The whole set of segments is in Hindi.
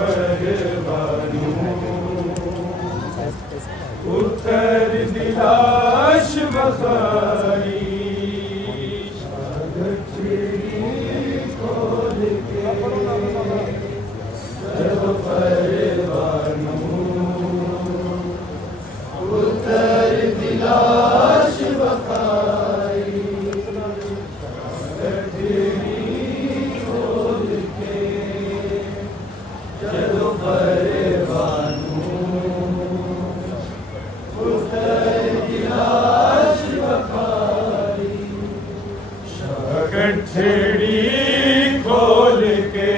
परवानू उत्तर दिलाश बखारी खोल के जब परवानू उत्तर दिलाश बखारी खोल के जब परवानू उत्तर दिलाश बखारी गठड़ी खोल के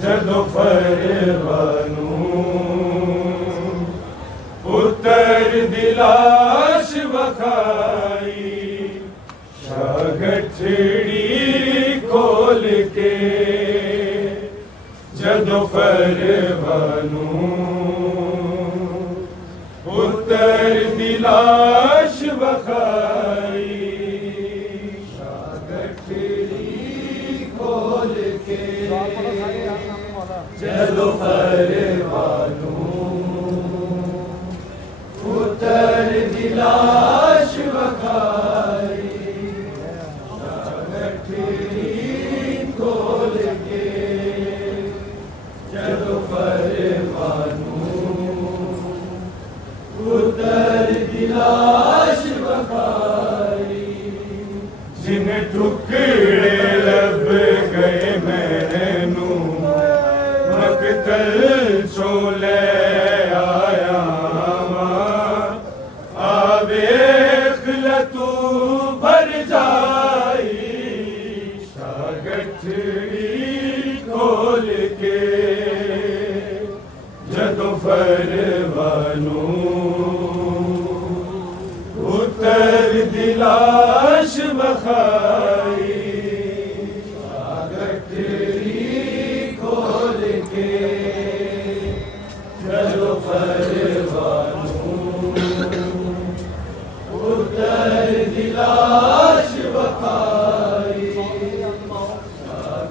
जदों परवानू उत्तर दिलाश बखाई गठड़ी खोल के जदों परवानू उत्तर दिलाश बखाई खोल के जदों परवानू उत्तर दिलाश बखाई खोल के जदों परवानू उत्तर दिलाश बखाई जिन टुकड़े लब गए मैनू मकतल चोले आया आवेख लतू भर जाई गठड़ी खोल के जदों परवानू उत्तर दिलाश बखाई गठड़ी खोल के जदों परवानू उत्तर दिलाश बखाई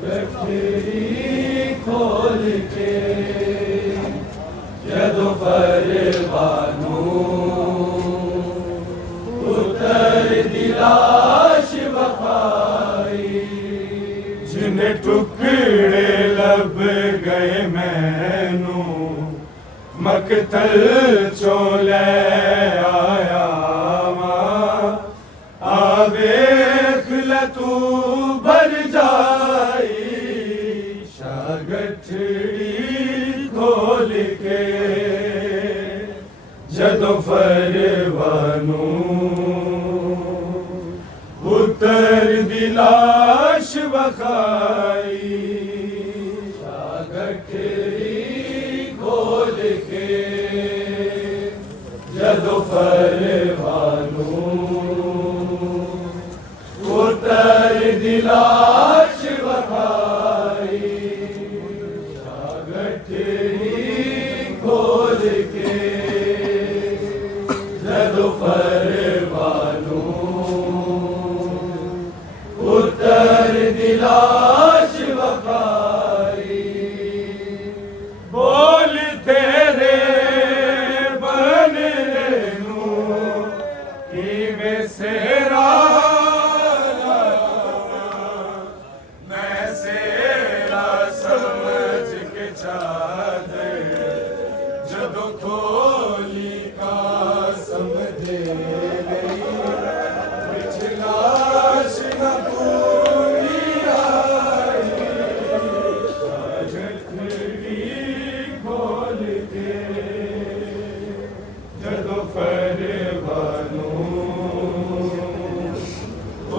गठड़ी खोल के जदों परवानू उत्तर दिलाश बखाई जिन टुकड़े लब गए मैनू मकतल चोले आया आवेख लतू भर जाई गठड़ी खोल के जदों परवानू उत्तर दिलाश बखाई गठड़ी खोल के जदों परवानू उत्तर दिलाश बखाई गठड़ी खोल के जदों परवानू उत्तर दिलाश बखाई बोल तेरे बनू कि मैं सेरा जदों खोली का समझे पिछलाश न पूरी आई गठड़ी खोल के जदों परवानू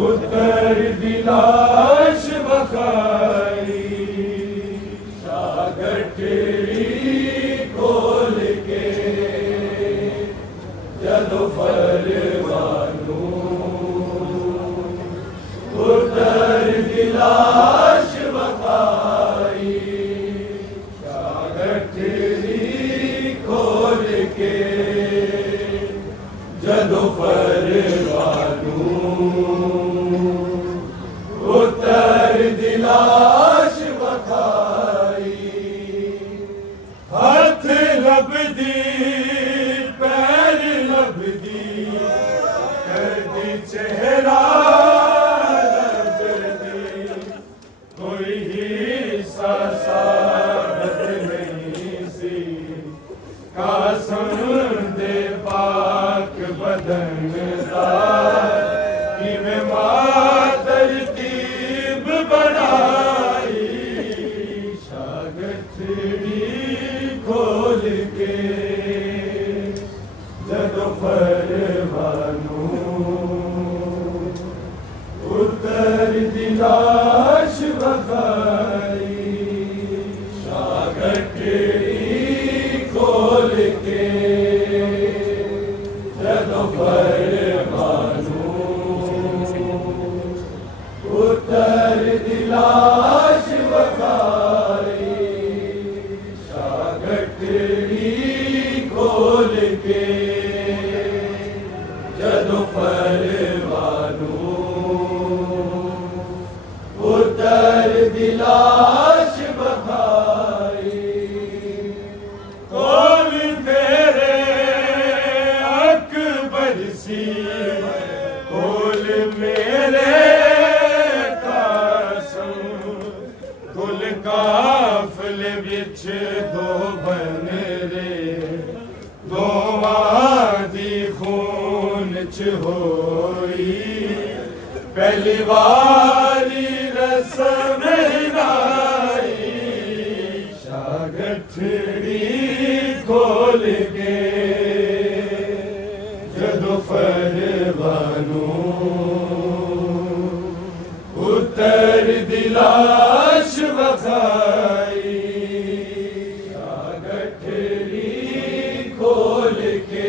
उत्तर दिलाश बखाई गठड़ी खोल के जदों परवानू उत्तर दिलाश बखाई गठड़ी खोल के जदों परवानू उत्तर दिलाश बखाई लबदी पैर लबदी कर दी चेहरा लबदी कोई ही साबत नहीं सी कासम दे पाक बदन दा किवें मां तरतीब बनाई शागठड़ी खोल के जदों फरमानू उतर दी लाश वखाई शागठड़ी खोल के जदों फरमानू उतर दी लाश वखाई शागठड़ी खोल के जदों फरमानू उतर दी लाश वखाई कौन तेरे अकबर सी कोल मेरे कुल काफले विच दो बनरे दोवां दी खून च होई पहली वारी रस्म नाई शागठड़ी खोल के जदों फरमानू उतर दी लाश वखाई शागठड़ी खोल के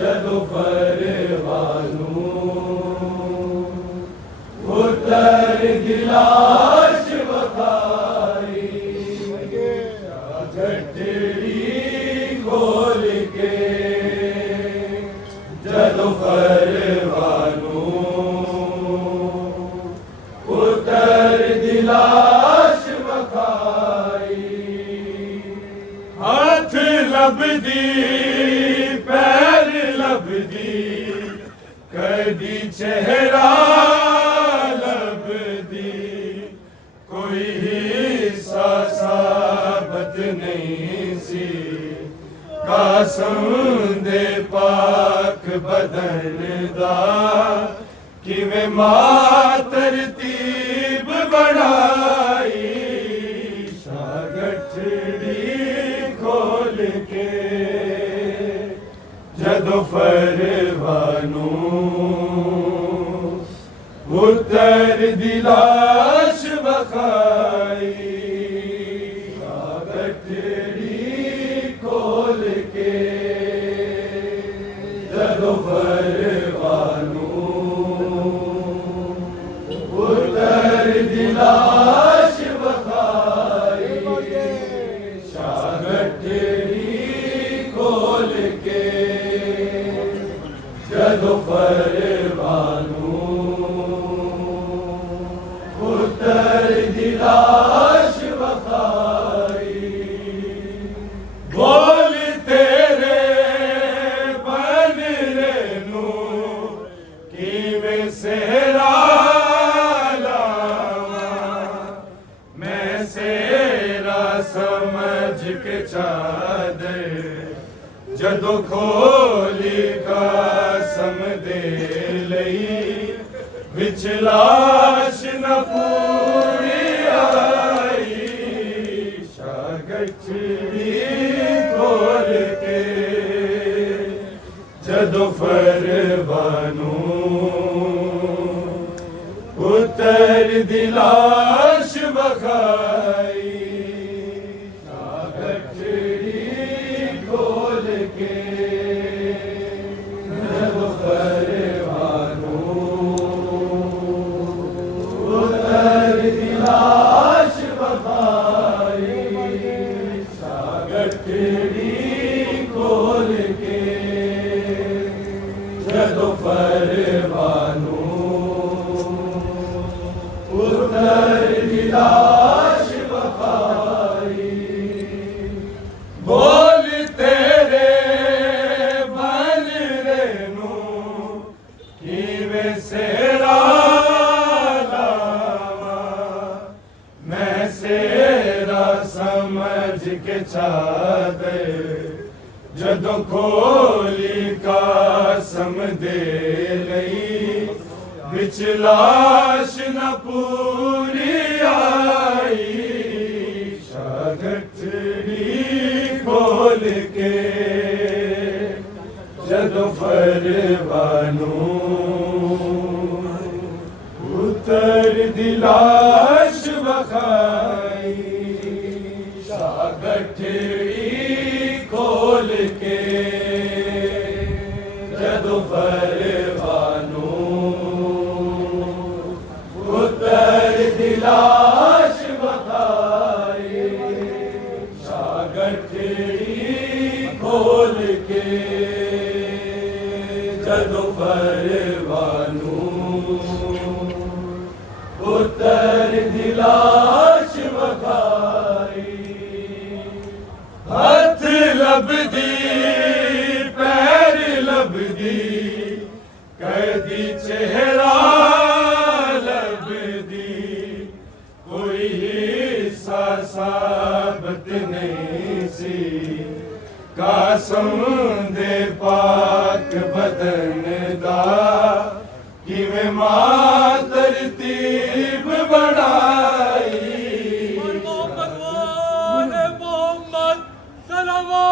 जदों फरमानू उतर दी लाश वखाई शागठड़ी खोल के जदों फरमानू उतर दी लाश वखाई हाथ लबदी पैर लबदी कदी चेहरा लबदी कोई हिस्सा साबत नहीं सी कासम दे पाक बदन दा किवें मां तरतीब बनाई शागठड़ी खोल के जदों फरमानू उतर दी लाश वखाई शागठड़ी खोल के जदों फरमानू उतर दी लाश वखाई शागठड़ी खोल के जदों फरमानू उतर दी लाश वखाई बोल तेरे बनरे नू किवें सेहरा समझ के चादर जदों खोली कसम दे लई विच लाश न पूरी आई शागठड़ी खोल के जदों फरमानू उतर दी लाश वखाई जदों फरमानू उतर दी लाश वखाई के चादर जदों खोली कसम दे लई विच लाश न पूरी आई शागठड़ी खोल के जदों फरवानू उतर दी लाश बखाई शागठड़ी खोल के जदों फरवानू उतर दी लाश बखाई शागठड़ी खोल के जदों फरवानू उतर दी लाश बखाई हथ लभदी पैर लभदी कैदी चेहरा लभदी कोई हिस्सा साबत नहीं सी कासम दे पाक बदन दा किवें मां तरतीब बनाई मोहम्मद सलवा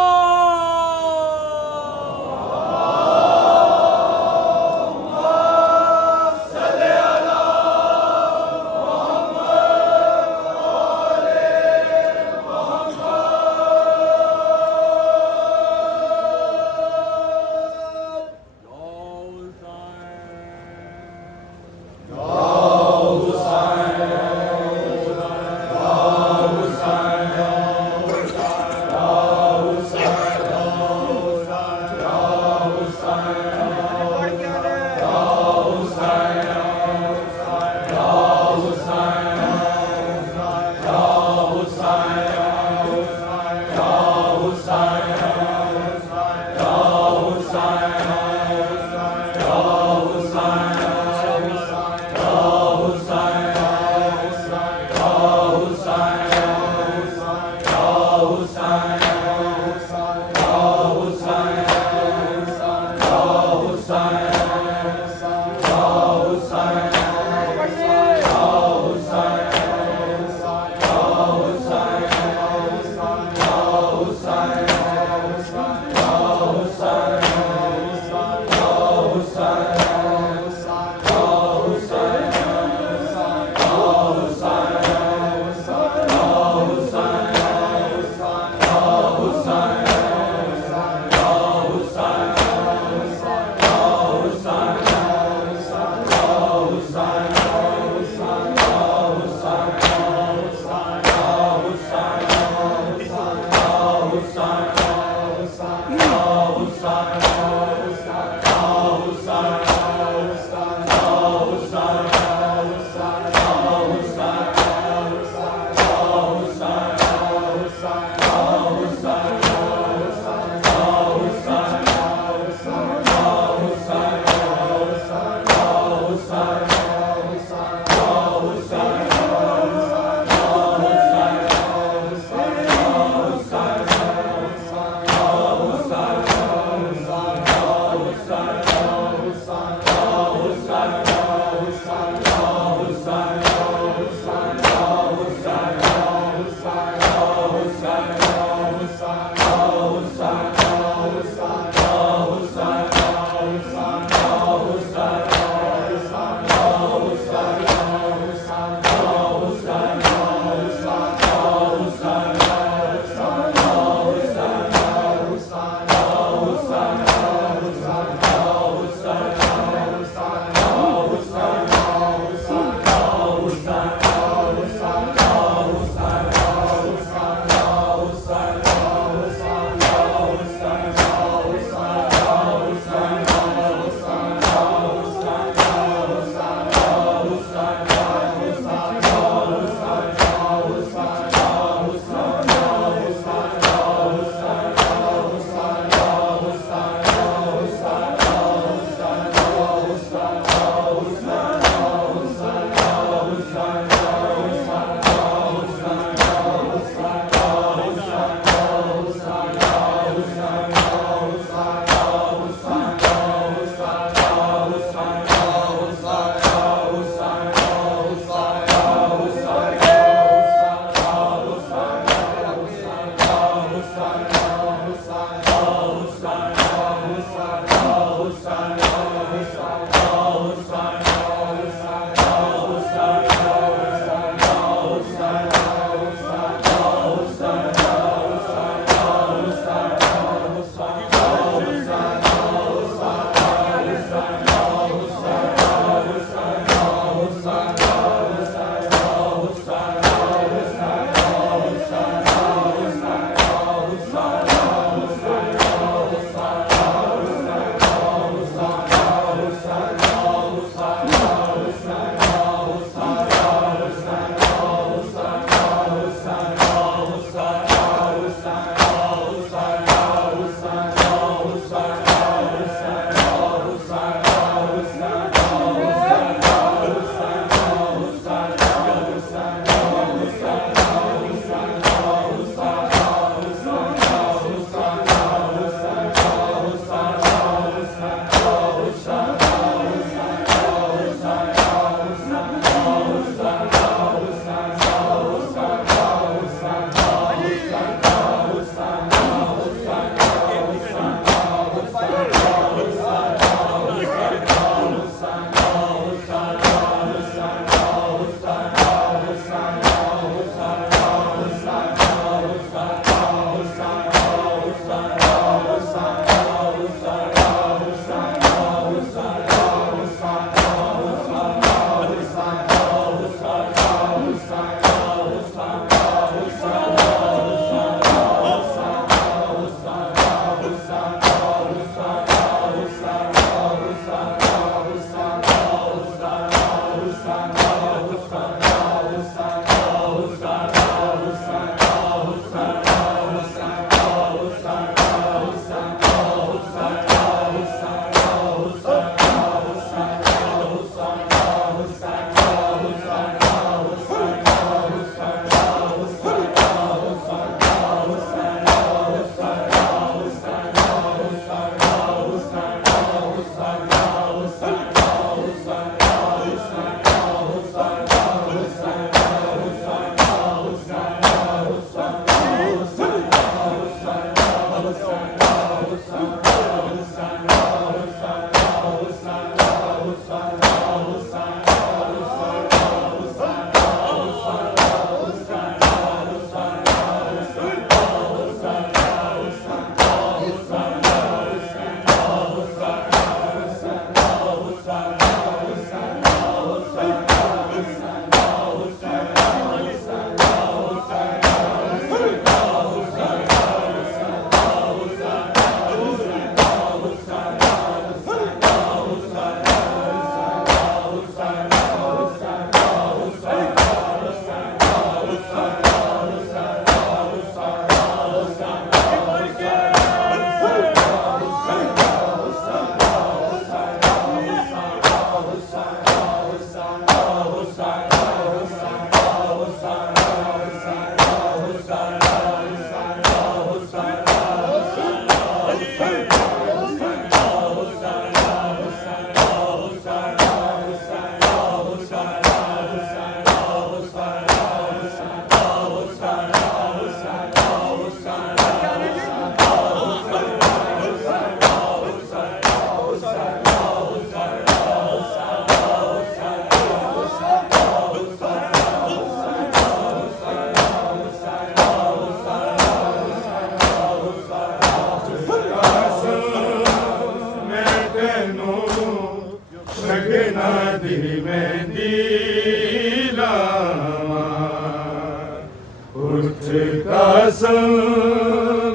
ਉੱਠ ਕਾਸਮ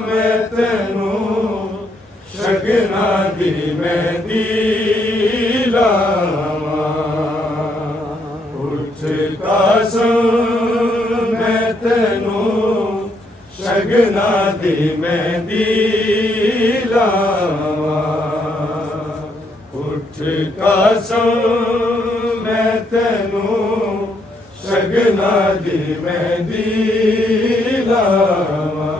ਮੈਂ ਤੈਨੂੰ ਸ਼ਗਨਾਂ ਦੀ ਮਹਿੰਦੀ ਲਾਵਾਂ ਉੱਠ ਕਾਸਮ ਮੈਂ ਤੈਨੂੰ ਸ਼ਗਨਾਂ ਦੀ ਮਹਿੰਦੀ ਲਾਵਾਂ ਉੱਠ ਕਾਸਮ ਮੈਂ ਤੈਨੂੰ ਸ਼ਗਨਾਂ ਦੀ ਮਹਿੰਦੀ ਲਾਵਾਂ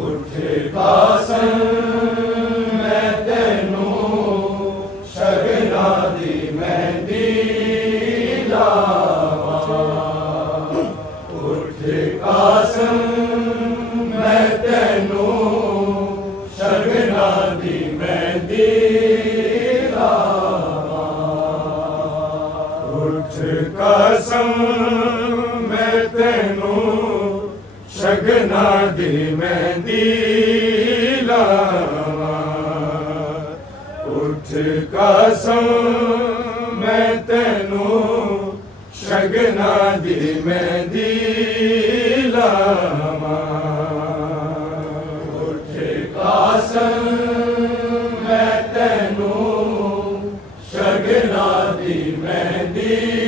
ਉੱਠ ਕਾਸਮ ਮੈਂ ਤੈਨੂੰ ਸ਼ਗਨਾਂ ਦੀ ਮਹਿੰਦੀ ਲਾਵਾਂ ਉੱਠ ਕਾਸਮ ਮੈਂ ਤੈਨੂੰ ਸ਼ਗਨਾਂ ਦੀ ਮਹਿੰਦੀ ਕਾਸਮ ਮੈਂ ਤੈਨੂੰ ਸ਼ਗਨਾਂ ਦੀ ਮਹਿੰਦੀ ਲਾਵਾਂ ਉੱਠ ਕਾਸਮ ਮੈਂ ਤੈਨੂੰ ਸ਼ਗਨਾਂ ਦੀ ਮਹਿੰਦੀ ਲਾਵਾਂ ਉੱਠ ਕਾਸਮ ਮੈਂ ਤੈਨੂੰ ਸ਼ਗਨਾਂ ਦੀ ਮਹਿੰਦੀ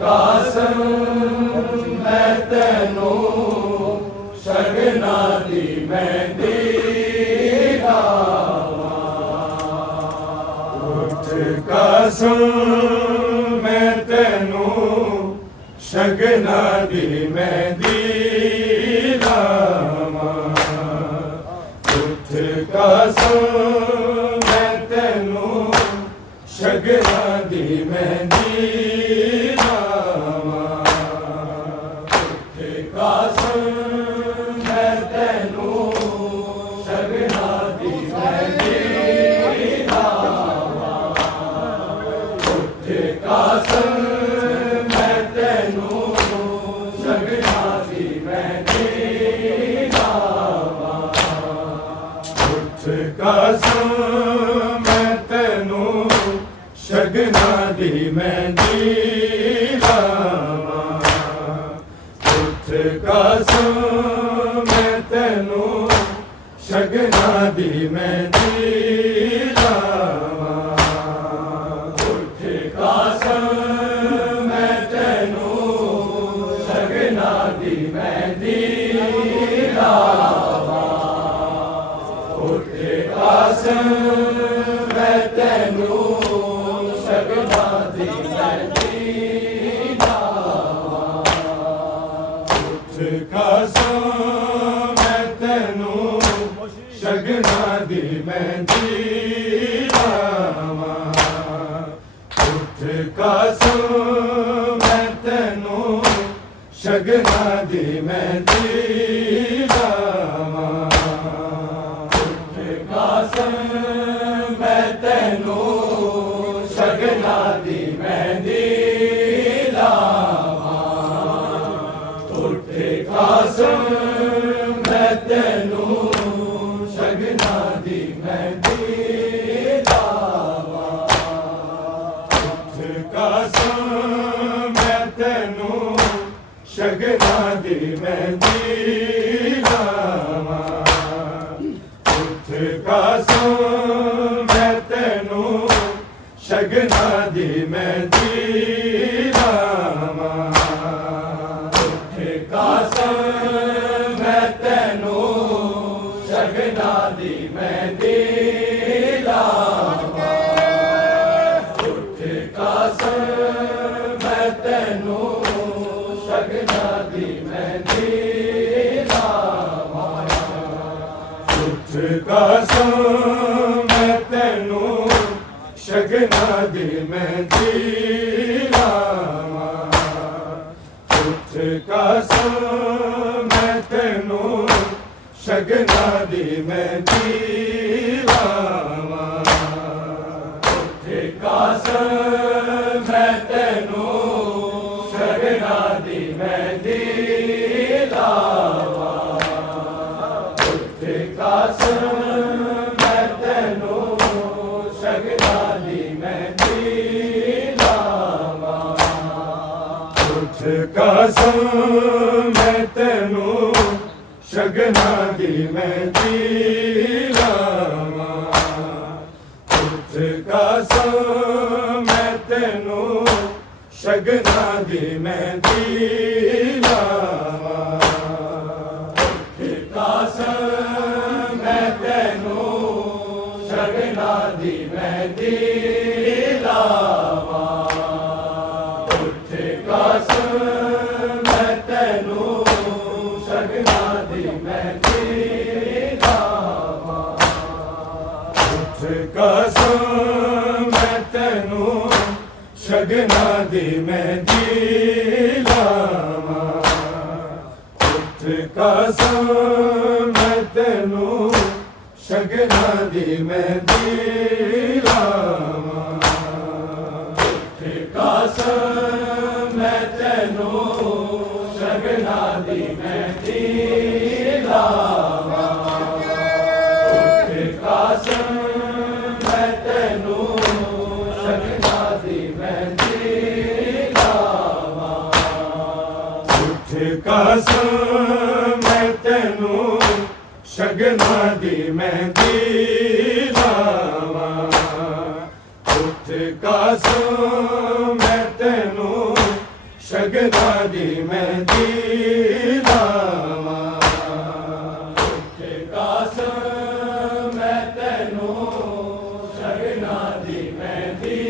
ਕਾਸਮ ਮੈਂ ਤੈਨੂੰ ਸ਼ਗਨਾਂ ਦੀ ਮਹਿੰਦੀ ਲਾਵਾਂ ਉੱਠ ਕਾਸਮ ਮੈਂ ਤੈਨੂੰ ਸ਼ਗਨਾਂ ਦੀ ਮਹਿੰਦੀ ਲਾਵਾਂ ਉੱਠ ਕਾਸਮ ਮੈਂ ਤੈਨੂੰ ਸ਼ਗਨਾਂ ਦੀ ਮਹਿੰਦੀ ਕਾਸਮ ਮੈਂ ਤੈਨੂੰ ਸ਼ਗਨਾਂ ਦੀ ਮਹਿੰਦੀ ਲਾਵਾਂ ਉੱਠ ਕਾਸਮ ਮੈਂ ਤੈਨੂੰ ਸ਼ਗਨਾਂ ਦੀ ਮਹਿੰਦੀ ਲਾਵਾਂ ਉੱਠ ਕਾਸਮ ਮੈਂ ਤੈਨੂੰ ਸ਼ਗਨਾਂ ਦੀ ਮਹਿੰਦੀ ਲਾਵਾਂ ਕਾਸਮ ਮੈਂ ਤੈਨੂੰ ਸ਼ਗਨਾਂ ਦੀ ਮਹਿੰਦੀ ਲਾਵਾਂ ਉੱਠ ਕਾਸਮ ਮੈਂ ਤੈਨੂੰ ਸ਼ਗਨਾਂ ਦੀ ਮਹਿੰਦੀ ਲਾਵਾਂ ਉੱਠ ਕਾਸਮ ਮੈਂ ਤੈਨੂੰ ਸ਼ਗਨਾਂ ਦੀ ਮਹਿੰਦੀ ਕਾਸਮ ਮੈਂ ਤੈਨੂੰ ਸ਼ਗਨਾਂ ਦੀ ਮਹਿੰਦੀ ਲਾਵਾਂ ਉੱਠ ਕਾਸਮ ਮੈਂ ਤੈਨੂੰ ਸ਼ਗਨਾਂ ਦੀ ਮਹਿੰਦੀ ਲਾਵਾਂ ਉੱਠ ਕਾਸਮ ਮੈਂ ਤੈਨੂੰ ਸ਼ਗਨਾਂ ਦੀ ਮਹਿੰਦੀ ਲਾਵਾਂ ਉੱਠ ਕਾਸਮ ਮੈਂ ਤੈਨੂੰ ਸ਼ਗਨਾਂ ਦੀ ਮਹਿੰਦੀ ਲਾਵਾਂ ਉੱਠ ਕਾਸਮ ਮੈਂ ਤੈਨੂੰ ਸ਼ਗਨਾਂ ਦੀ ਮਹਿੰਦੀ ਲਾਵਾਂ ਉੱਠ ਕਾਸਮ ਮੈਂ ਤੈਨੂੰ ਸ਼ਗਨਾਂ ਦੀ ਮਹਿੰਦੀ ਲਾਵਾਂ ਕਾਸਮ ਮੈਂ ਤੈਨੂੰ ਸ਼ਗਨਾਂ ਦੀ ਮਹਿੰਦੀ ਲਾਵਾਂ ਉੱਠ ਕਾਸਮ ਮੈਂ ਤੈਨੂੰ ਸ਼ਗਨਾਂ ਦੀ ਮਹਿੰਦੀ ਲਾਵਾਂ ਉੱਠ ਕਾਸਮ ਮੈਂ ਤੈਨੂੰ ਸ਼ਗਨਾਂ ਦੀ ਮਹਿੰਦੀ ਲਾਵਾਂ ਉੱਠ ਕਾਸਮ ਮੈਂ ਤੈਨੂੰ ਸ਼ਗਨਾਂ ਦੀ ਮਹਿੰਦੀ ਲਾਵਾਂ ਉੱਠ ਕਾਸਮ ਮੈਂ ਤੈਨੂੰ ਸ਼ਗਨਾਂ ਦੀ ਮਹਿੰਦੀ ਲਾਵਾਂ ਉੱਠ ਕਾਸਮ ਮੈਂ ਤੈਨੂੰ ਸ਼ਗਨਾਂ ਦੀ ਮਹਿੰਦੀ ਲਾਵਾਂ ਕਾਸਮ ਮੈਂ ਤੈਨੂੰ ਸ਼ਗਨਾਂ ਦੀ ਮਹਿੰਦੀ ਲਾਵਾਂ ਉੱਠ ਕਾਸਮ ਮੈਂ ਤੈਨੂੰ ਸ਼ਗਨਾਂ ਦੀ ਮਹਿੰਦੀ ਲਾਵਾਂ ਉੱਠ ਕਾਸਮ ਮੈਂ ਤੈਨੂੰ ਸ਼ਗਨਾਂ ਦੀ ਮਹਿੰਦੀ ਲਾਵਾਂ ਉੱਠ ਕਾਸਮ ਮੈਂ ਤੈਨੂੰ ਸ਼ਗਨਾਂ ਦੀ ਮਹਿੰਦੀ ਲਾਵਾਂ ਉੱਠ ਕਾਸਮ ਮੈਂ ਤੈਨੂੰ ਸ਼ਗਨਾਂ ਦੀ ਮਹਿੰਦੀ ਲਾਵਾਂ ਉੱਠ ਕਾਸਮ ਮੈਂ ਤੈਨੂੰ ਸ਼ਗਨਾਂ ਦੀ ਮਹਿੰਦੀ ਲਾਵਾਂ ਉੱਠ ਕਾਸਮ ਮੈਂ ਤੈਨੂੰ ਸ਼ਗਨਾਂ ਦੀ ਮਹਿੰਦੀ ਲਾਵਾਂ ਉੱਠ ਕਾਸਮ ਮੈਂ ਤੈਨੂੰ ਸ਼ਗਨਾਂ ਦੀ ਮਹਿੰਦੀ ਲਾਵਾਂ ਉੱਠ ਕਾਸਮ ਮੈਂ ਤੈਨੂੰ ਸ਼ਗਨਾਂ ਦੀ ਮਹਿੰਦੀ ਲਾਵਾਂ ਉੱਠ ਕਾਸਮ ਮੈਂ ਤੈਨੂੰ ਸ਼ਗਨਾਂ ਦੀ ਮਹਿੰਦੀ ਲਾਵਾਂ ਉੱਠ ਕਾਸਮ ਮੈਂ ਤੈਨੂੰ ਸ਼ਗਨਾਂ ਦੀ ਮਹਿੰਦੀ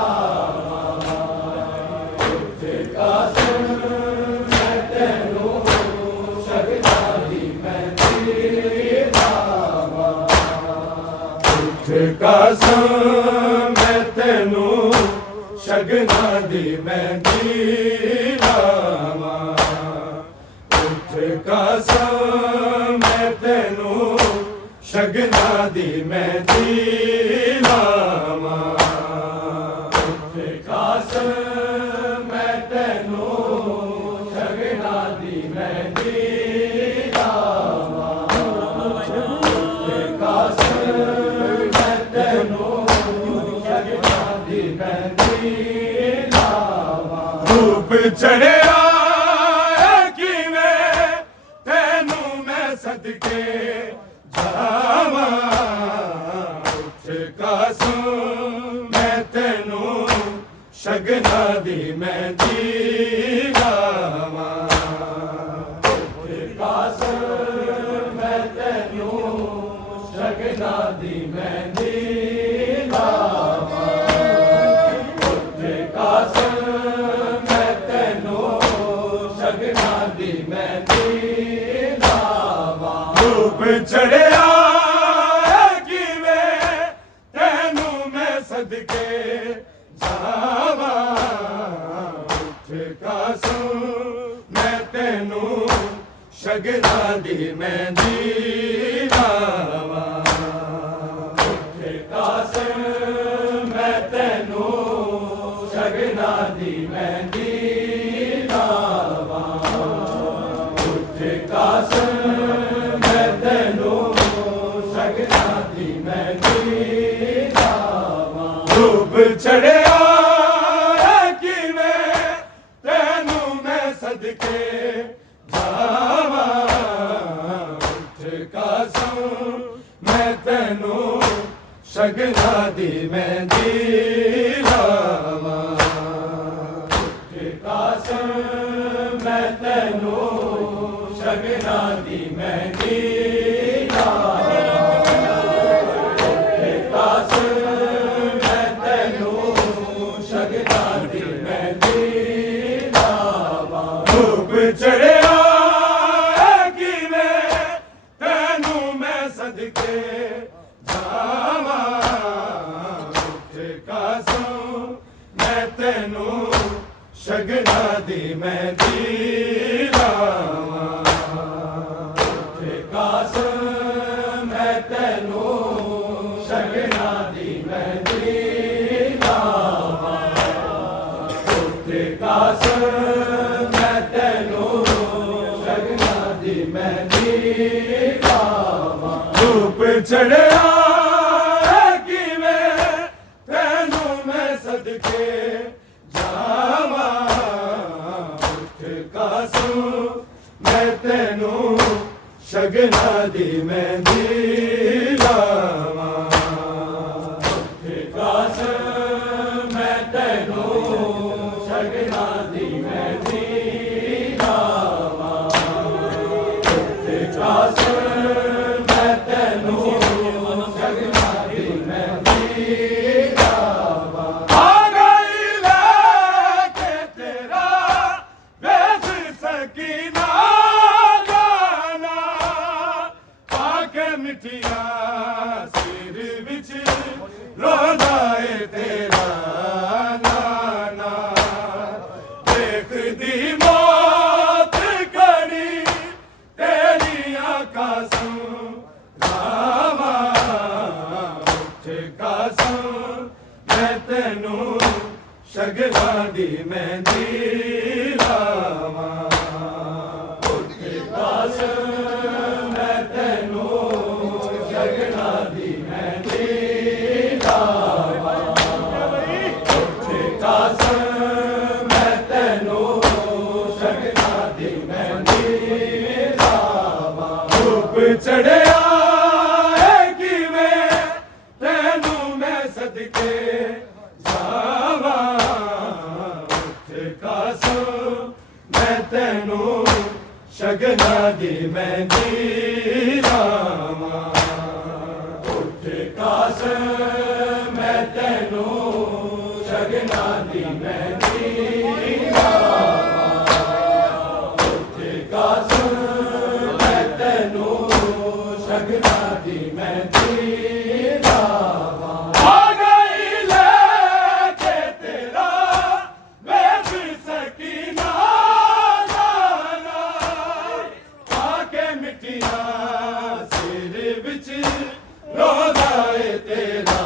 ਲਾਵਾਂ ਉੱਠ ਕਾਸਮ ਮੈਂ ਤੈਨੂੰ ਸ਼ਗਨਾਂ ਦੀ ਮਹਿੰਦੀ ਲਾਵਾਂ ਉੱਠ ਕਾਸਮ ਮੈਂ ਤੈਨੂੰ ਸ਼ਗਨਾਂ ਦੀ ਮਹਿੰਦੀ ਲਾਵਾਂ ਉੱਠ ਕਾਸਮ ਮੈਂ ਤੈਨੂੰ ਸ਼ਗਨਾਂ ਦੀ ਮਹਿੰਦੀ ਲਾਵਾਂ ਉੱਠ ਕਾਸਮ ਮੈਂ ਤੈਨੂੰ ਸ਼ਗਨਾਂ ਦੀ ਮਹਿੰਦੀ ਲਾਵਾਂ ਉੱਠ ਕਾਸਮ ਮੈਂ ਤੈਨੂੰ ਸ਼ਗਨਾਂ ਦੀ ਮਹਿੰਦੀ ਲਾਵਾਂ ਧੂਪ ਚੜਿਆ ਕਿਵੇਂ ਤੈਨੂੰ ਮੈਂ ਸਦਕੇ ਜਾਵਾਂ ਉੱਠ ਕਾਸਮ ਮੈਂ ਤੈਨੂੰ ਸ਼ਗਨਾਂ ਦੀ ਮਹਿੰਦੀ ਲਾਵਾਂ ਉੱਠ ਕਾਸਮ ਮੈਂ ਤੈਨੂੰ ਸ਼ਗਨਾਂ ਦੀ ਮਹਿੰਦੀ ਲਾਵਾਂ ਉੱਠ ਕਾਸਮ ਮੈਂ ਤੈਨੂੰ ਸ਼ਗਨਾਂ ਦੀ ਮਹਿੰਦੀ ਲਾਵਾਂ ਧੂਪ ਚੜਿਆ ਕਿਵੇਂ ਤੈਨੂੰ ਮੈਂ ਸਦਕੇ ਜਾਵਾਂ ਉੱਠ ਕਾਸਮ ਮੈਂ ਤੈਨੂੰ ਸ਼ਗਨਾਂ ਦੀ ਮਹਿੰਦੀ ਲਾਵਾਂ ਉੱਠ ਕਾਸਮ ਮੈਂ ਤੈਨੂੰ ਸ਼ਗਨਾਂ ਦੀ ਮਹਿੰਦੀ ਲਾਵਾਂ ਉੱਠ ਕਾਸਮ ਮੈਂ ਤੈਨੂੰ ਸ਼ਗਨਾਂ ਦੀ ਮਹਿੰਦੀ ਲਾਵਾਂ ਧੂਪ ਚੜਿਆ ਕਿਵੇਂ ਤੈਨੂੰ ਮੈਂ ਸਦਕੇ ਜਾਵਾਂ ਉੱਠ ਕਾਸਮ ਮੈਂ ਤੈਨੂੰ ਸ਼ਗਨਾਂ ਦੀ ਮਹਿੰਦੀ ਲਾਵਾਂ ਉੱਠ ਕਾਸਮ ਮੈਂ ਤੈਨੂੰ ਸ਼ਗਨਾਂ ਦੀ ਮਹਿੰਦੀ ਲਾਵਾਂ ਉੱਠ ਕਾਸਮ ਮੈਂ ਤੈਨੂੰ ਸ਼ਗਨਾਂ ਦੀ ਮਹਿੰਦੀ ਲਾਵਾਂ ਧੂਪ ਚੜਿਆ ਕਿਵੇਂ ਤੈਨੂੰ ਮੈਂ ਸਦਕੇ ਜਾਵਾਂ ਉੱਠ ਕਾਸਮ ਮੈਂ ਤੈਨੂੰ ਸ਼ਗਨਾਂ ਦੀ ਮਹਿੰਦੀ ਲਾਵਾਂ ਉੱਠ ਕਾਸਮ ਮੈਂ ਤੈਨੂੰ ਸ਼ਗਨਾਂ ਦੀ ਮਹਿੰਦੀ ਲਾਵਾਂ ਉੱਠ ਕਾਸਮ ਮੈਂ ਤੈਨੂੰ ਸ਼ਗਨਾਂ ਦੀ ਮਹਿੰਦੀ ਲਾਵਾਂ ਧੂਪ ਚੜਿਆ ਕਿਵੇਂ ਤੈਨੂੰ ਮੈਂ ਸਦਕੇ ਜਾਵਾਂ ਕਾਸੋਂ ਮੈਂ ਤੈਨੂੰ ਸ਼ਗਨਾਂ ਦੀ ਮਹਿੰਦੀ ਲਾਵਾਂ ਉੱਠ ਕਾਸੋਂ ਮੈਂ ਤੈਨੂੰ ਸ਼ਗਨਾਂ ਦੀ ਮਹਿੰਦੀ ਲਾਵਾਂ ਉੱਠ ਕਾਸੋਂ ਮੈਂ ਤੈਨੂੰ ਸ਼ਗਨਾਂ ਦੀ ਮਹਿੰਦੀ ਲਾਵਾਂ ਆ ਗਈ ਲੈ ਕੇ ਤੇਰਾ ਵੇਖ ਸਕੀਨਾ ਗਾਨਾ ਪਾ ਕੇ ਮਿੱਠੀਆਂ ਸਿਰ ਵਿੱਚ ਰੋਂਦਾ ਏ ਤੇਰਾ ਨਾਨਾ ਦੇਖਦੀ ਮੌਤ ਕੜੀ ਤੇਰੀਆਂ ਕਾਸੋਂ ਰਾਵਾ ਉੱਠ ਕਾਸੋਂ ਮੈਂ ਤੈਨੂੰ ਸ਼ਗਨਾਂ ਦੀ ਮਹਿੰਦੀ ਲਾਵਾਂ ਉੱਠ ਕਾਸੋਂ ਮੈਂ ਤੈਨੂੰ ਸ਼ਗਨਾਂ ਦੀ ਮਹਿੰਦੀ ਲਾਵਾਂ ਉੱਠ ਕਾਸੋਂ ਮੈਂ ਤੈਨੂੰ ਸ਼ਗਨਾਂ ਦੀ ਮਹਿੰਦੀ ਲਾਵਾਂ ਧੁੱਪ ਚੜਿਆ ਏ ਕਿਵੇਂ ਤੈਨੂੰ ਮੈਂ ਸਦਕੇ ਜਾਵਾਂ ਉੱਠ ਕਾਸੋਂ ਮੈਂ ਤੈਨੂੰ ਸ਼ਗਨਾਂ ਦੀ ਮਹਿੰਦੀ ਲਾਵਾਂ ਉੱਠ ਕਾਸੋਂ ਮੈਂ ਤੈਨੂੰ ਸ਼ਗਨਾਂ ਦੀ ਮਹਿੰਦੀ ਲਾਵਾਂ ਉੱਠ ਕਾਸੋਂ ਮੈਂ ਤੈਨੂੰ ਸ਼ਗਨਾਂ ਦੀ ਮਹਿੰਦੀ ਲਾਵਾਂ ਆ ਗਈ ਲੈ ਕੇ ਤੇਰਾ ਵੇਖ ਸਕੀਨਾ ਗਾਨਾ ਪਾ ਕੇ ਮਿੱਠੀਆਂ ਸਿਰ ਵਿੱਚ ਰੋਂਦਾ ਏ ਤੇਰਾ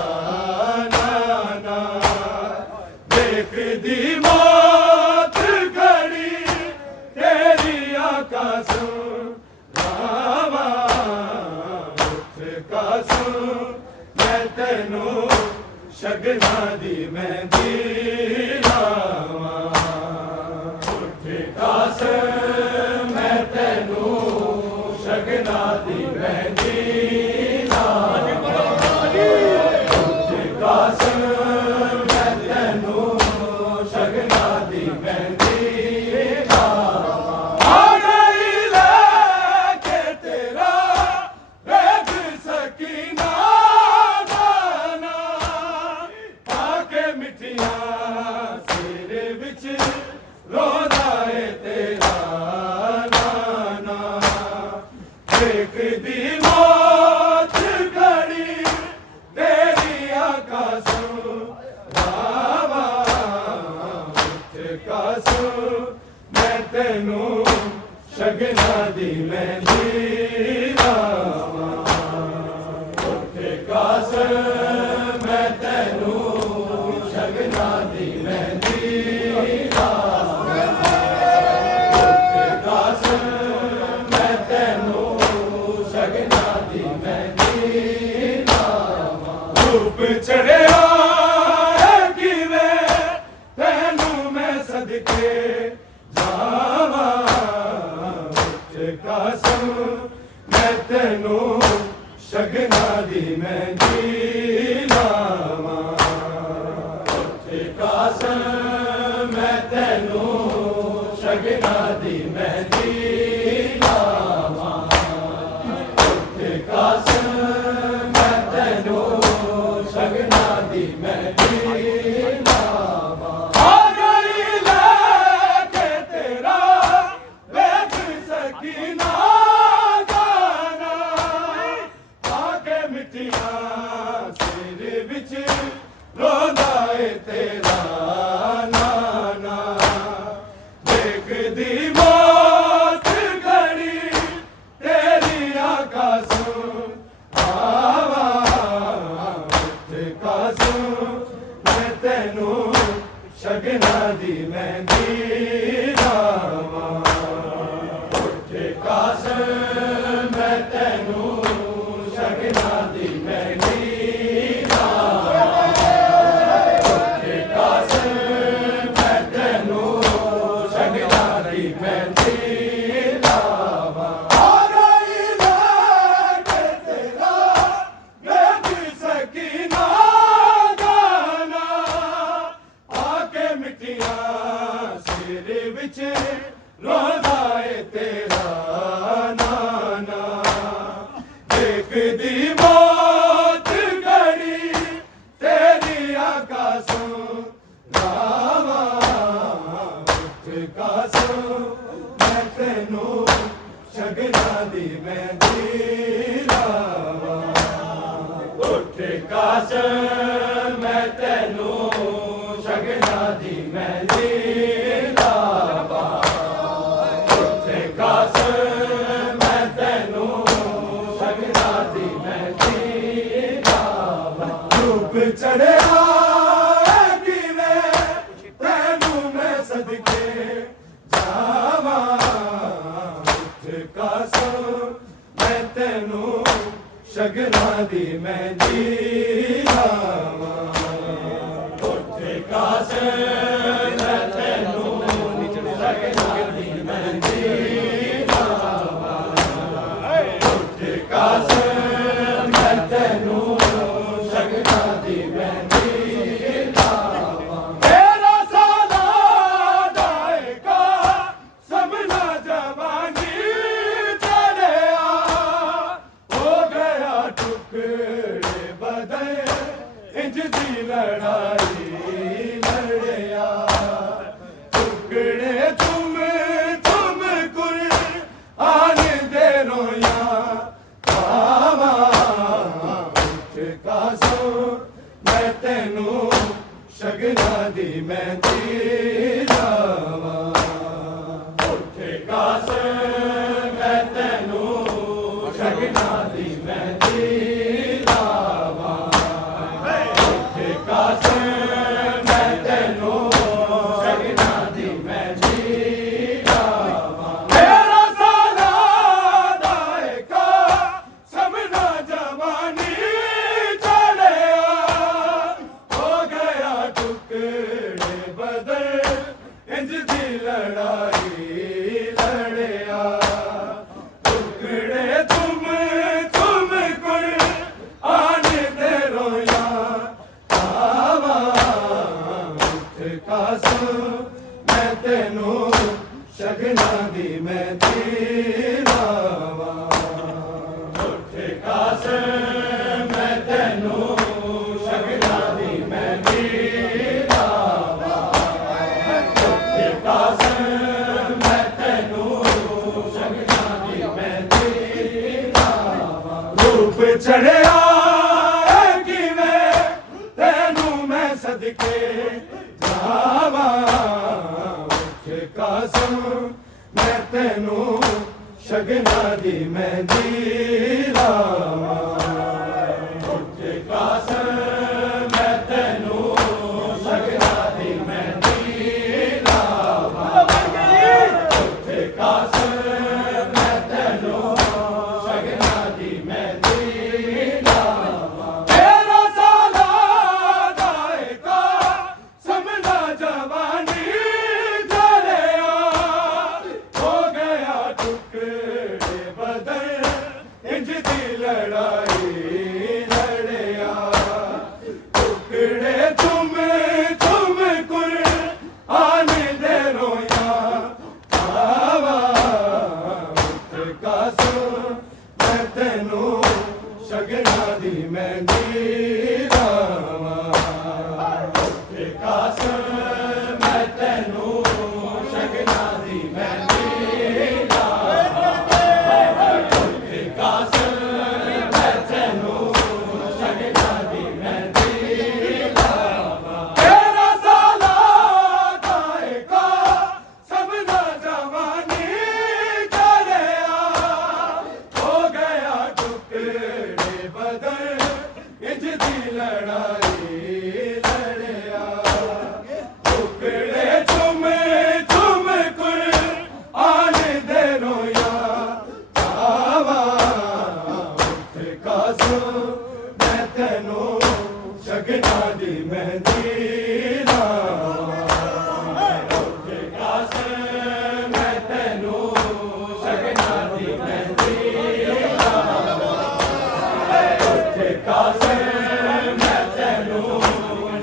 ਨਾਨਾ ਦੇਖਦੀ ਮੌਤ ਘੜੀ ਤੇਰੀ ਆਕਾਸ਼ੋਂ ਰਾਵਾ ਉੱਠ ਕਾਸੋਂ ਮੈਂ ਤੈਨੂੰ ਸ਼ਗਨਾਂ ਦੀ ਮਹਿੰਦੀ ਲਾਵਾਂ ਉੱਠ ਕਾਸੋਂ ਮੈਂ ਤੈਨੂੰ ਸ਼ਗਨਾਂ ਦੀ ਮਹਿੰਦੀ ਲਾਵਾਂ ਉੱਠ ਕਾਸੋਂ ਮੈਂ ਤੈਨੂੰ ਸ਼ਗਨਾਂ ਦੀ ਮਹਿੰਦੀ ਲਾਵਾਂ ਆ ਗਈ ਲੈ ਕੇ ਤੇਰਾ ਵੇਖ ਸਕੀਨਾ ਗਾਨਾ ਪਾ ਕੇ ਮਿੱਠੀਆਂ ਸਿਰ ਵਿੱਚ ਰੋਂਦਾ ਏ ਤੇਰਾ ਨਾਨਾ ਦੇਖਦੀ ਮੌਤ ਘੜੀ ਤੇਰੀ ਆਕਾਸ਼ੋਂ ਰਾਵਾ ਉੱਠ ਕਾਸੋਂ ਮੈਂ ਤੈਨੂੰ ਸ਼ਗਨਾਂ ਦੀ ਮਹਿੰਦੀ ਲਾਵਾਂ ਉੱਠ ਕਾਸੋਂ ਮੈਂ ਤੈਨੂੰ ਸ਼ਗਨਾਂ ਦੀ ਮਹਿੰਦੀ ਲਾਵਾਂ ਉੱਠ ਕਾਸੋਂ ਮੈਂ ਤੈਨੂੰ ਸ਼ਗਨਾਂ ਦੀ ਮਹਿੰਦੀ ਲਾਵਾਂ ਧੁੱਪ ਚੜਿਆ ਏ ਕਿਵੇਂ ਤੈਨੂੰ ਮੈਂ ਸਦਕੇ ਜਾਵਾਂ ਉੱਠ ਕਾਸੋਂ ਮੈਂ ਤੈਨੂੰ ਸ਼ਗਨਾਂ ਦੀ ਮਹਿੰਦੀ ਲਾਵਾਂ ਉੱਠ ਕਾਸੋਂ ਮੈਂ ਤੈਨੂੰ ਸ਼ਗਨਾਂ ਦੀ ਮਹਿੰਦੀ ਲਾਵਾਂ ਉੱਠ ਕਾਸੋਂ ਮੈਂ ਤੈਨੂੰ ਸ਼ਗਨਾਂ ਦੀ ਮਹਿੰਦੀ ਲਾਵਾਂ ਆ ਗਈ ਲੈ ਕੇ ਤੇਰਾ ਵੇਖ ਸਕੀਨਾ ਗਾਨਾ ਪਾ ਕੇ ਮਿੱਠੀਆਂ ਸਿਰ ਵਿੱਚ ਰੋਂਦਾ ਏ ਤੇਰਾ ਨਾਨਾ ਦੇਖਦੀ ਮੌਤ ਘੜੀ ਤੇਰੀ ਆਕਾਸ਼ੋਂ ਆਵਾ ਉੱਠ ਕਾਸੋਂ ਮੈਂ ਤੈਨੂੰ ਸ਼ਗਨਾਂ ਦੀ ਮਹਿੰਦੀ ਲਾਵਾਂ ਉੱਠ ਕਾਸੋਂ ਮੈਂ ਤੈਨੂੰ ਸ਼ਗਨਾਂ ਦੀ ਮਹਿੰਦੀ ਲਾਵਾਂ ਉੱਠ ਕਾਸੋਂ ਮੈਂ ਤੈਨੂੰ ਸ਼ਗਨਾਂ ਦੀ ਮਹਿੰਦੀ कासों गावा उठ कासों मैं तेनू शगना दी मेहंदी लावा उठ कासों मैं तेनू शगना दी मेहंदी लावा उठ कासों मैं तेनू शगना दी मेहंदी लावा धूप चढ़िया कि मैं तेनू मैं सदके जावा उठ कासों मैं तेनू शगना दी मेहंदी लावा उठ कासों मैं तेनू शगना दी मेहंदी लावा उठ कासों मैं तेनू शगना दी मेहंदी लावा तेरा साला दाएगा समना जवानी चढ़िया हो गया टुकड़े बदल इंज दी लड़ाई लड़िया टुकड़े तुम कुर आने दे रोया बाबा उठ कासों मैं तेनू शगना दी मेहंदी लावा उठ कासों मैं तेनू शगना दी मेहंदी लावा उठ कासों मैं तेनू शगना दी मेहंदी लावा तेरा साला दाएगा समना जवानी चढ़िया हो गया टुकड़े बदल इंज दी लड़ाई लड़िया टुकड़े तुम कुर आने दे रोया बाबा उठ कासों मैं तेनू शगना दी मेहंदी लावा उठ कासों मैं तेनू शगना दी मेहंदी लावा उठ कासों मैं तेनू शगना दी मेहंदी लावा रूप चढ़िया कि मैं तेनू मैं सदके जावा उठ कासों मैं तेनू शगना दी मेहंदी लावा उठ कासों मैं तेनू शगना दी मेहंदी लावा उठ कासों मैं तेनू शगना दी मेहंदी लावा तेरा साला दाएगा समना जवानी चढ़िया हो गया टुकड़े बदल इंज दी लड़ाई लड़िया टुकड़े तुम कुर आने दे रोया बाबा उठ कासों मैं तेनू शगना दी मेहंदी लावा उठ कासों मैं तेनू शगना दी मेहंदी लावा उठ कासों मैं तेनू शगना दी मेहंदी लावा तेरा साला दाएगा समना जवानी चढ़िया हो गया टुकड़े बदल इंज दी लड़ाई लड़िया टुकड़े तुम कुर आने दे रोया बाबा उठ कासों मैं तेनू शगना दी मेहंदी लावा उठ कासों मैं तेनू शगना दी मेहंदी लावा उठ कासों मैं तेनू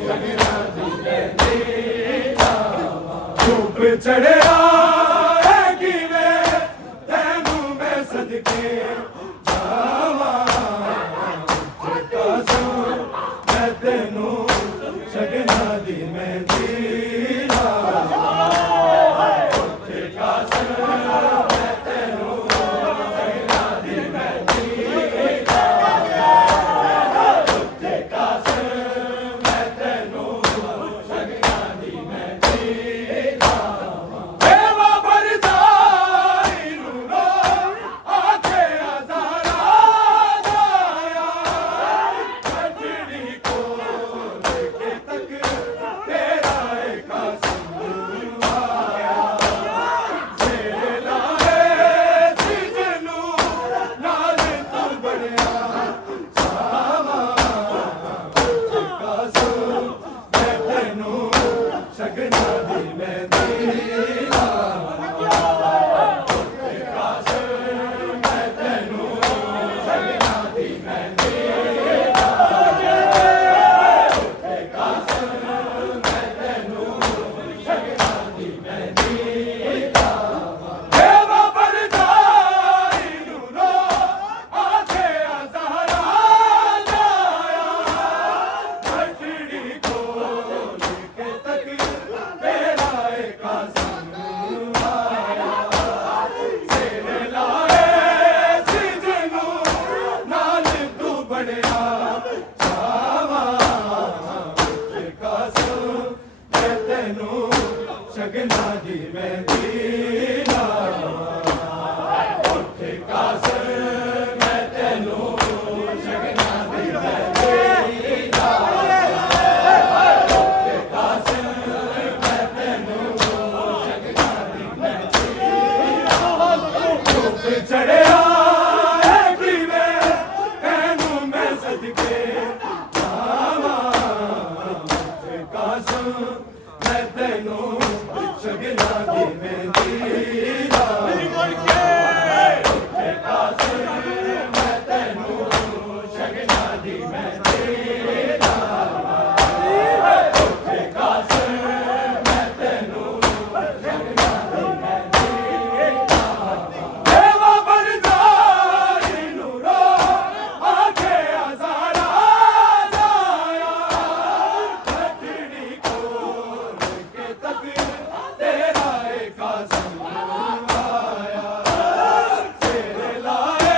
शगना दी मेहंदी लावा धूप चढ़िया कि मैं तेनू मैं सदके जावा उठ कासों मैं तेनू शगना दी मेहंदी शगना दी मेहंदी मैं तेनू शगना दी चढ़िया तेनू मैं सदके मैं तेनू शगना दी मेहंदी मैं तेनू शगना दी मेहंदी मैं तेनू शगना दी मेहंदी देवा बरदाई नूरो आखे हज़ारा जाया खटड़ी को लेके तक तेरा एक आज़म आया तेरे लाए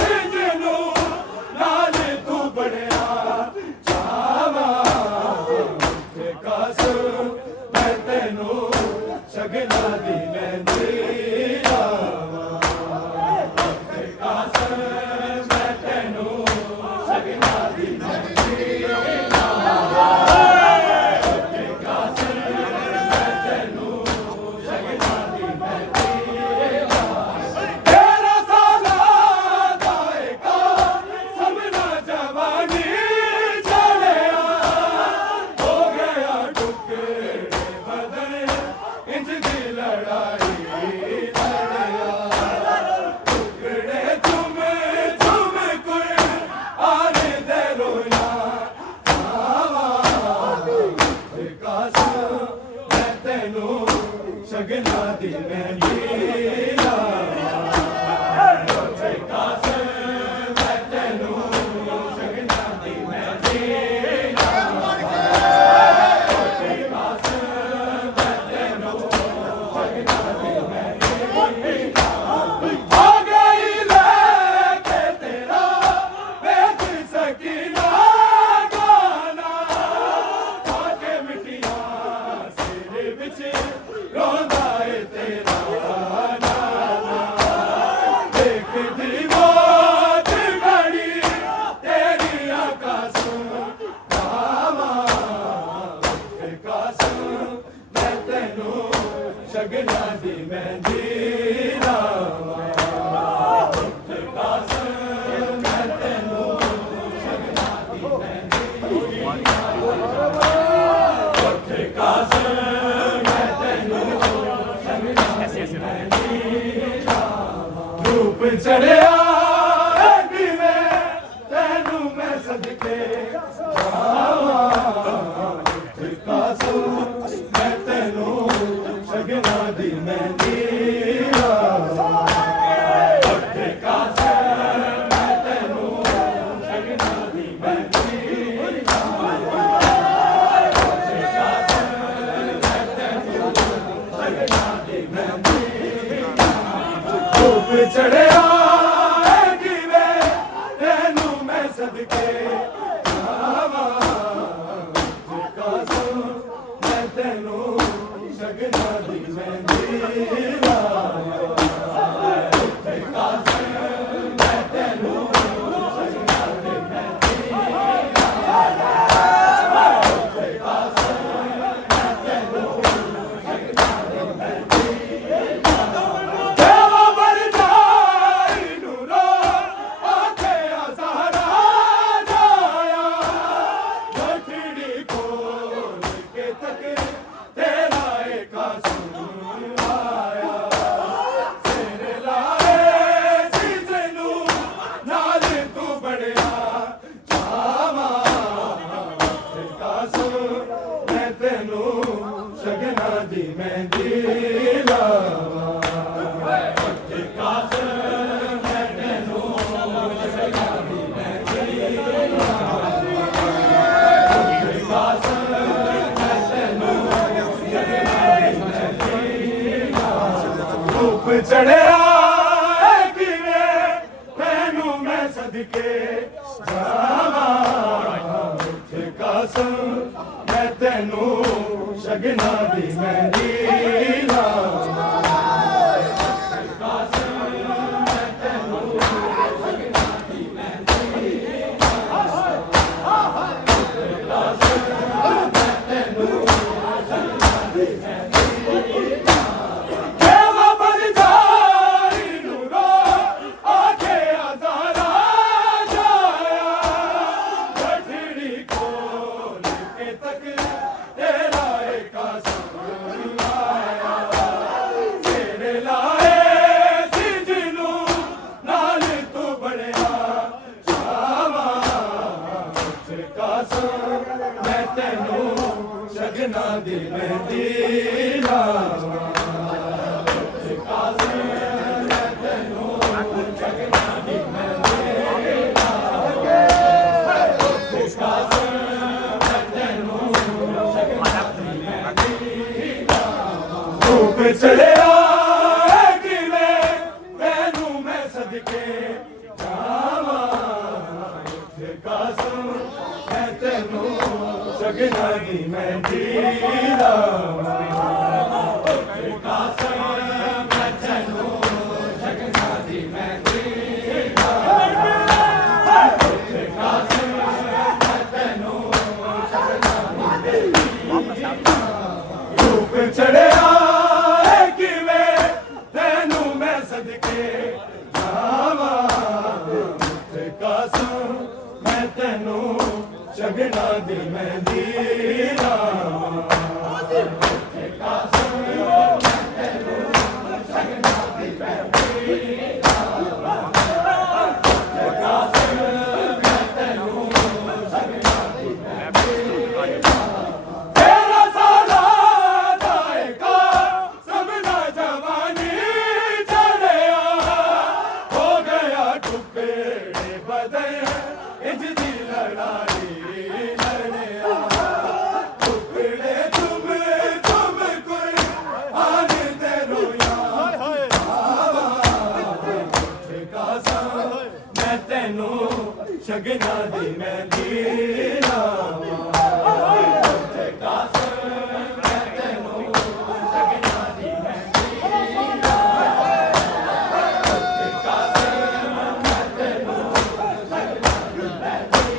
सिजनू नाल तू बढ़िया चावा ते कासम मैं तेनू शगना दी मेहंदी ते कासम मैं तेनू शगना दी मेहंदी ते कासम मैं तेनू शगना दी मेहंदी तेरा साला दाएगा सबना जवानी चढ़िया हो गया टुकड़े बदन इंज दी लड़ाई लड़िया टुकड़े चुम चुम कुल आने दे रोया कासम मैं तेनू शगना दी मेहंदी कासम मैं तेनू शगना दी मेहंदी कासम मैं तेनू शगना दी मेहंदी आ गई लेके तेरा बेच सकीना गाना आके मिठिया सिर विच रोंदा है तेरा नाना देख दीवार घड़ी तेरी आकाशों गावा कासम मैं तेनू शगना दी मेहंदी कासम मैं तेनू शगना दी मेहंदी कासम मैं तेनू शगना दी मेहंदी रूप चढ़िया तेनू मैं सदके कासम मैं तेनू शगना दी मेहंदी कासम मैं तेनू शगना दी मेहंदी कसम मैं तेनू शगना दी मेहंदी लावा उत्थे कसम मैं तेनू शगना दी मेहंदी लावा उत्थे कसम मैं तेनू शगना दी मेहंदी देवा बरदाई नूरो आखे हज़ारा जाया गठड़ी खोल के तक तेरा एक आंसू आया तेरे लाए सी तैनू नाल तू बड़िया चावा उत्थे कसम मैं तेनू शगना दी मेहंदी लावा उत्थे कसम मैं तेनू शगना दी मेहंदी लावा उत्थे कसम मैं तेनू शगना दी मेहंदी लावा धूप चढ़िया किवे तैनू मैं सदके जावा उत्थे कसम मैं तेनू शगना दी मेहंदी लावा उत्थे कसम मैं तेनू शगना दी मेहंदी लावा उत्थे कसम मैं तेनू शगना दी मेहंदी देवा बरदाई नूरो आखे हज़ारा जाया गठड़ी खोल के तक तेरा एक आंसू आया तेरे लाए सी जिनू नाल तू बड़िया चावा उत्थे कसम मैं तेनू शगना दी मेहंदी लावा उत्थे कसम मैं तेनू शगना दी मेहंदी लावा उत्थे कसम मैं तेनू शगना दी मेहंदी लावा धूप चढ़िया किवे तैनू मैं सदके जावा उत्थे कसम मैं तेनू शगना दी मेहंदी लावा उत्थे कसम मैं तेनू शगना दी मेहंदी लावा उत्थे कसम मैं तेनू शगना दी मेहंदी लावा धूप चढ़िया किवे तैनू मैं सदके जावा उत्थे कसम मैं तेनू शगना दी मेहंदी लावा उत्थे कसम मैं तेनू शगना दी मेहंदी लावा उत्थे कसम मैं तेनू शगना दी मेहंदी लावा तेरा साला जाएगा सबना जवानी चढ़िया हो गया टुकड़े बदन इंज दी लड़ाई लड़िया टुकड़े तुम कोई आने दे रोया उत्थे कसम मैं तेनू शगना दी मेहंदी लावा उत्थे कसम मैं तेनू शगना दी मेहंदी लावा उत्थे कसम मैं तेनू शगना दी मेहंदी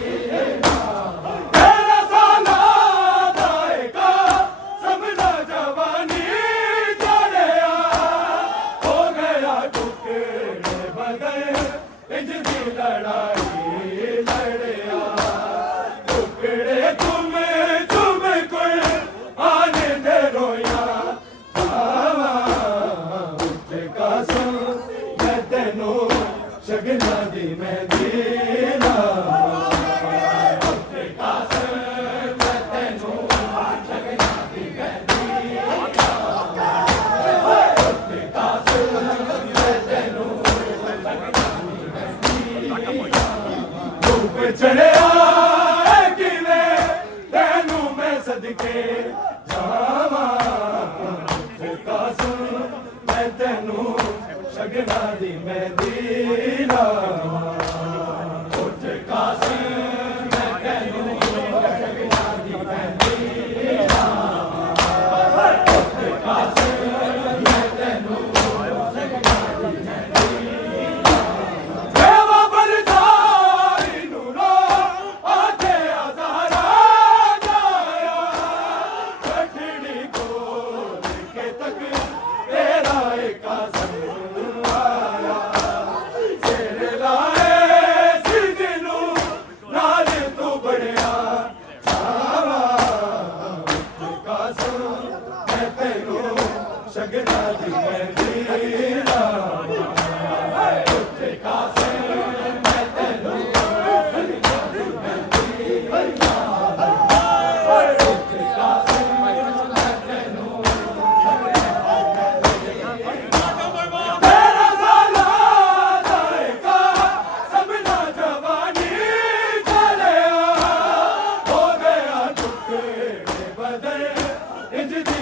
लावा तेरा साला जाएगा सबना जवानी चढ़िया हो गया टुकड़े बगैर इंज दी लड़ाई लड़िया टुकड़े तुम कोई आने दे रोया चावा उत्थे कसम मैं तेनू शगना दी मेहंदी लावा उत्थे कसम मैं तेनू शगना दी मेहंदी लावा उत्थे कसम मैं तेनू शगना दी मेहंदी लावा धूप चढ़िया किवे तैनू मैं सदके जावा उत्थे कसम मैं तेनू शगना दी मेहंदी लावा उत्थे कसम मैं तेनू शगना दी मेहंदी कदर इंज